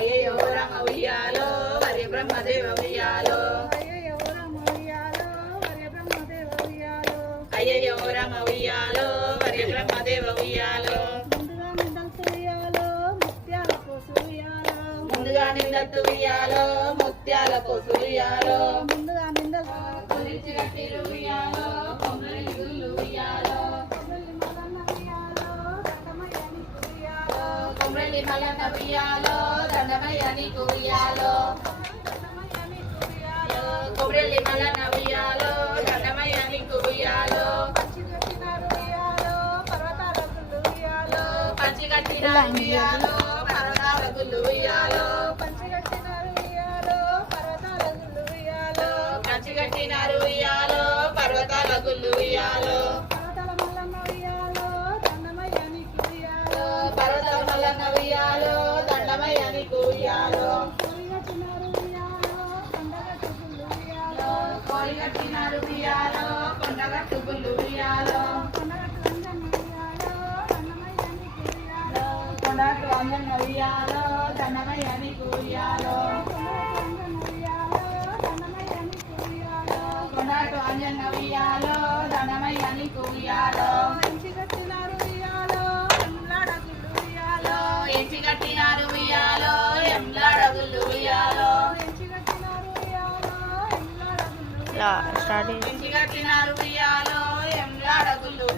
అయ్యయ్యో రామ ఉయ్యాలో వరి బ్రహ్మదేవ ఉయ్యాలో అయ్యయ్యో రామ ఉయ్యాలో వరి బ్రహ్మదేవ ఉయ్యాలో ముందుగా నిందత్తు ఉయ్యాలో ముత్యాల పోసు ఉయ్యాలో కొమ్రెల్లి మల్లన్న ఉయ్యాలో దండమయ్యనికి ఉయ్యాలో కొమ్రెల్లి మల్లన్న ఉయ్యాలో దండమయ్యనికి ఉయ్యాలో పంచి కట్టిన ఉయ్యాలో పర్వతాల గుళ్ళు ఉయ్యాలో పంచి కట్టినారు ఉయ్యాలో పర్వతాల గుళ్ళు ఉయ్యాలో పర్వతాల మల్లన్న ఉయ్యాలో దండమయ్యనికి ఉయ్యాలో కోడి కట్టినారు ఉయ్యాలో కొండగట్టు గుళ్ళు ఉయ్యాలో కొండగట్టు అంజన్న ఉయ్యాలో దండమయ్యనికి ఉయ్యాలో కొండగట్టు అంజన్న ఉయ్యాలో దండమయ్యనికి ఉయ్యాలో ఎంచి కట్టినారు ఉయ్యాలో ఎంలాడగుళ్ళు ఉయ్యాలో ఎంచి కట్టినారు ఉయ్యాలో ఎంలాడగుళ్ళు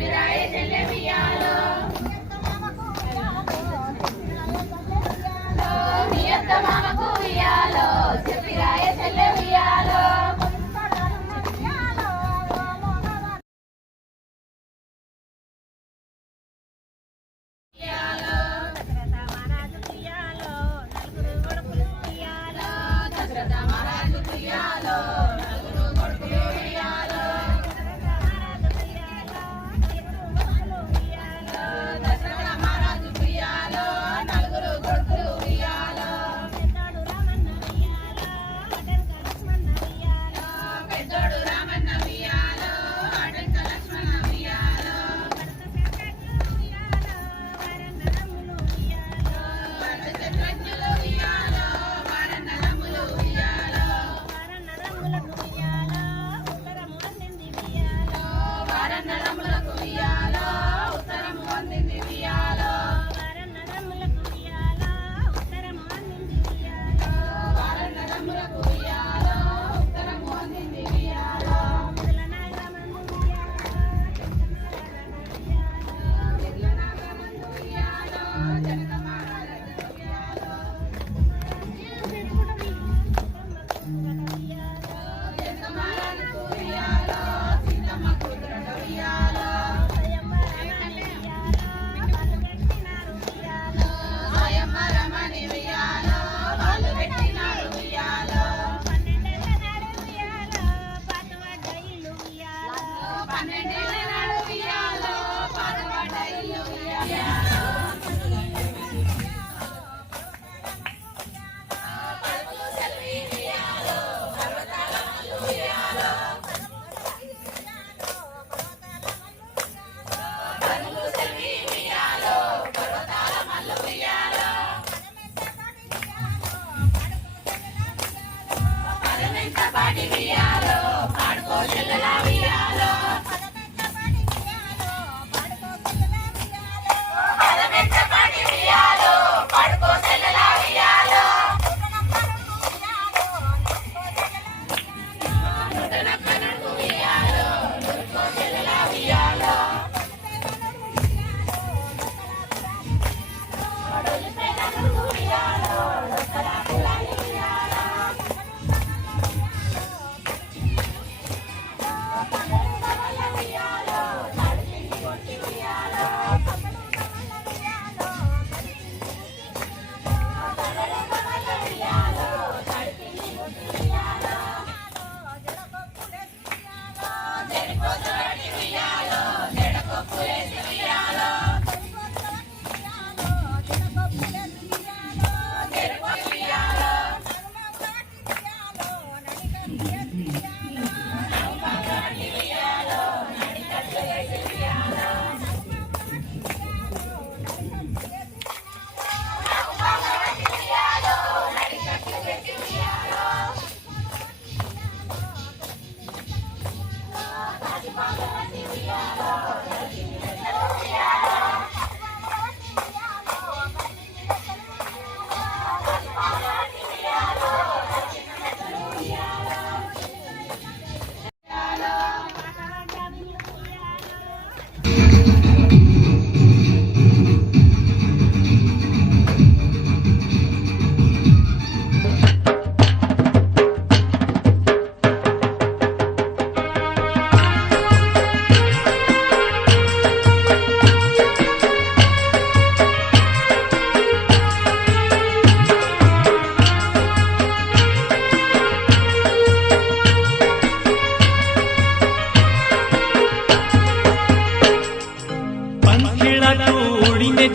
చెప్పిరాయే చెల్లె ఉయ్యాలో నీ అత్త మామకు ఉయ్యాలో చెప్పిరాయే చెల్లె ఉయ్యాలో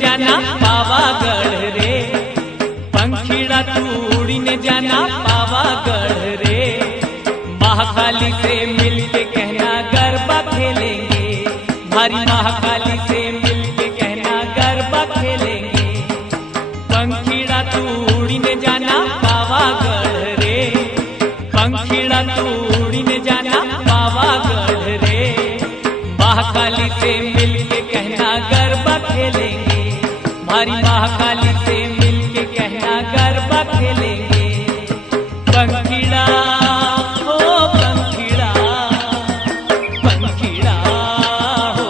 जाना पावागढ़ रे, पंखीड़ा तू उड़ीने जाना पावागढ़ रे। महाकाली से मिलके कहना गरबा खेलेंगे, भारी महाकाली से मिलके कहना गरबा खेलेंगे। पंखीड़ा तू उड़ीने जाना पावागढ़ रे, पंखीड़ा तू उड़ीने जाना पावागढ़ रे। महाकाली से मिलके कहना गरबा खेलेंगे, भारी महाकाली से मिलके कहना गरबा खेलेंगे। पंखीड़ा हो पंखीड़ा, पंखीड़ा हो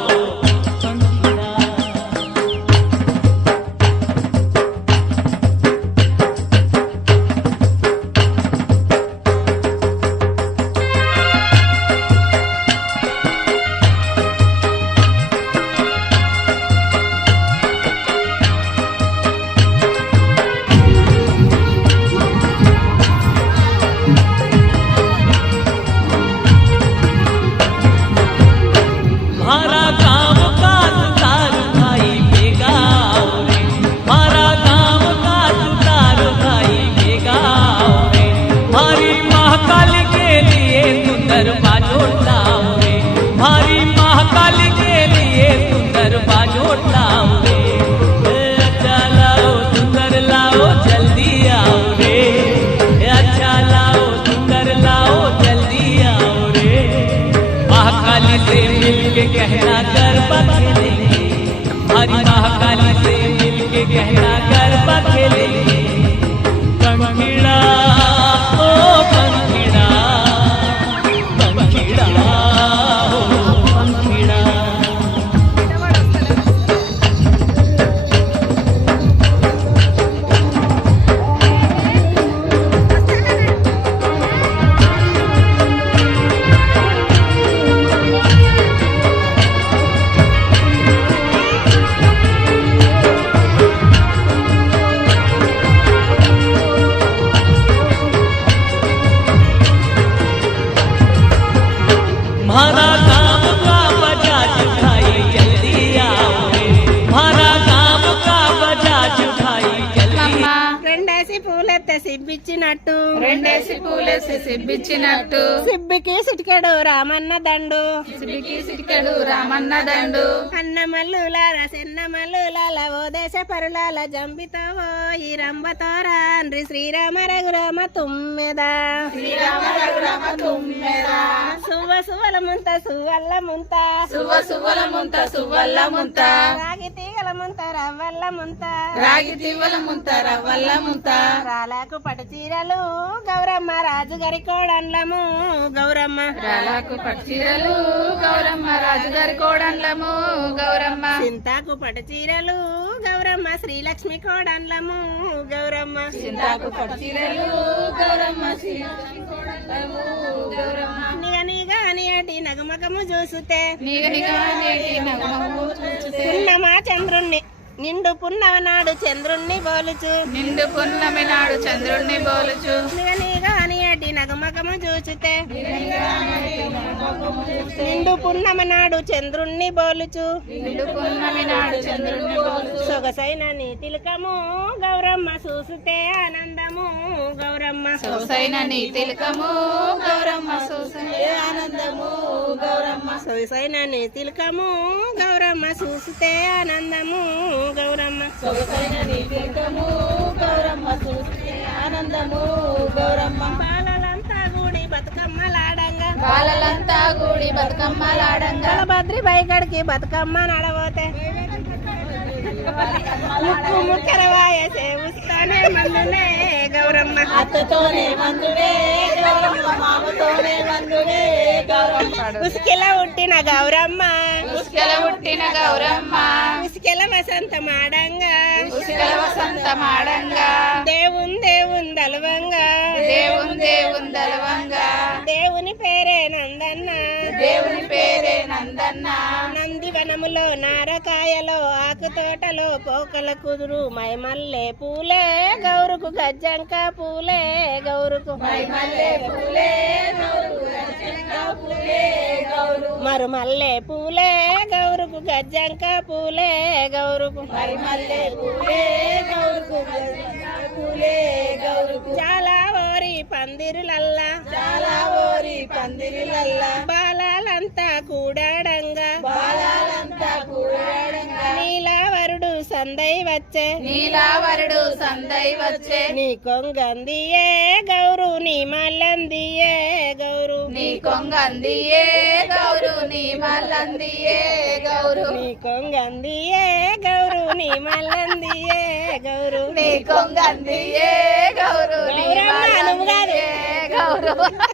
गहरा गरबा खेलेंगे, हरी महाकाली से मिलके गहरा गरबा खेलेंगे। पंखीड़ा ओ पंखीड़ा, पंखीड़ा ओ पंखीड़ा। मारा काम का बजाज भाई जल्दी आओ रे, मारा काम का बजाज भाई जल्दी। రెండేసి పూలెత్తే సిబ్బిచ్చినట్టు, రెండేసి పూలేసి సిబ్బిచ్చినట్టు, సిబ్బికి సిటికెడు రామన్న దండు, సిబ్బికి సిటికెడు రామన్న దండు. అన్న మల్లులాల చిన్న మల్లులాల ఓ దేశ పరులాల జంబితవో ఈ రంబతో రాన్రి శ్రీరామ రఘురామ తుమ్మెద, శ్రీరామ రఘురామ తుమ్మెద, సువ్వ సువ్వల ముంత సువ్వల్ల ముంత, సువ్వ సువ్వల ముంత సువ్వల్ల ముంత, రాగి తీగల ముంత రవ్వల్ల ముంత, రాగి తివ్వల ముంత రవ్వల్ల ముంత. రాలకు పట్టు చీరలు గౌరమ్మ రాజుగారి కోడన్లము గౌరమ్మ, రాలకు పట్టుచీరలు గౌరమ్మ రాజుగారి కోడన్లము గౌరమ్మ, చింతాకు పట్టు చీరలు గౌరమ్మ శ్రీలక్ష్మి కోడన్లము గౌరమ్మ, చింతాకు పట్టుచీరలు గౌరమ్మ శ్రీలక్ష్మి కోడన్లము గౌరమ్మ. నిగనిగా అని అటి నగమకము చూసుతే నిగనిగా నేటి నగమము చూచుతే, పున్నమా చంద్రుణ్ణి నిండు పున్నమ నాడు చంద్రుణ్ణి బోలుచు, నిండు పున్నమి నాడు చంద్రుణ్ణి బోలుచు, నిగనిగా అని అటి నగమకము చూచుతే నిండు పున్నమ నాడు చంద్రుణ్ణి బోలుచు, నిండు పున్నమి నాడు చంద్రుణ్ణి బోలుచు. సొగసైన నీ తిలకము గౌరమ్మ చూసుతే ఆనందము గౌరమ్మ, సొగసైన నీ తిలకము గౌరమ్మ చూసే ఆనందము గౌరమ్మ, సొగసైన నీ తిలకము గౌరమ్మ చూసుతే ఆనందము గౌరమ్మ, సొగసైన నీ తిలకము గౌరమ్మ చూసే ఆనందము గౌరమ్మ. బాలలంతా కూడి బతుకమ్మలాడంగా, బాలలంతా కూడి బతుకమ్మలాడంగా, బలభద్రి బైగడికి బతుకమ్మ నడవోతే ముక్కు ముక్కర వాయసే ఉస్తానే మందునే గౌరమ్మ, అత్తతోనే మందుడే గౌరమ్మ, మామతోనే మందుడే గౌరమ్మ. ఉసుకెల ఉట్టిన గౌరమ్మ, ఉసుకెల పుట్టిన గౌరమ్మ, ఉసుకెల వసంత మాడంగా, ఉసుకెల వసంత మాడంగా, దేవున్ దేవున్ దలవంగా, దేవుని దేవుని దలవంగా, దేవుని పేరే నందన్న, దేవుని పేరే నందన్న, నందివనములో నారకాయలో ఆకు తోటలో పోకల కుదురు మైమల్లె పూలే గౌరుకు గజ్జంక పూలే గౌరుకు, మల్లె పూలే గౌరు, గజంగా పూలే గౌరు, మరుమల్లె పూలే గౌరుకు గజ్జంక పూలే గౌరుకు, మల్లె పూలే గౌరుకు, గజంగా పూలే గౌరుకు. చాలా ఓరి పందిరులల్లా, చాలా ఓరి పందిరిలల్లా, బాలాలంతా కూడాడంగా, బాలాలంతా కూడాడంగా, నీలావరుడు సందై వచ్చే, నీలావరుడు సందై వచ్చే, నీ కొంగందియే గౌరు నీ మల్లందియే గౌరు, నీ కొంగందియే గౌరు, నీ మల్లందియే గౌరు, నీ కొంగందియే గౌరు నీ మల్లందియే గౌరు, నీ కొంగందియే గౌరు, నీ గౌరమ్మ నువ్వు కాదు. మల్లందియే గౌరు.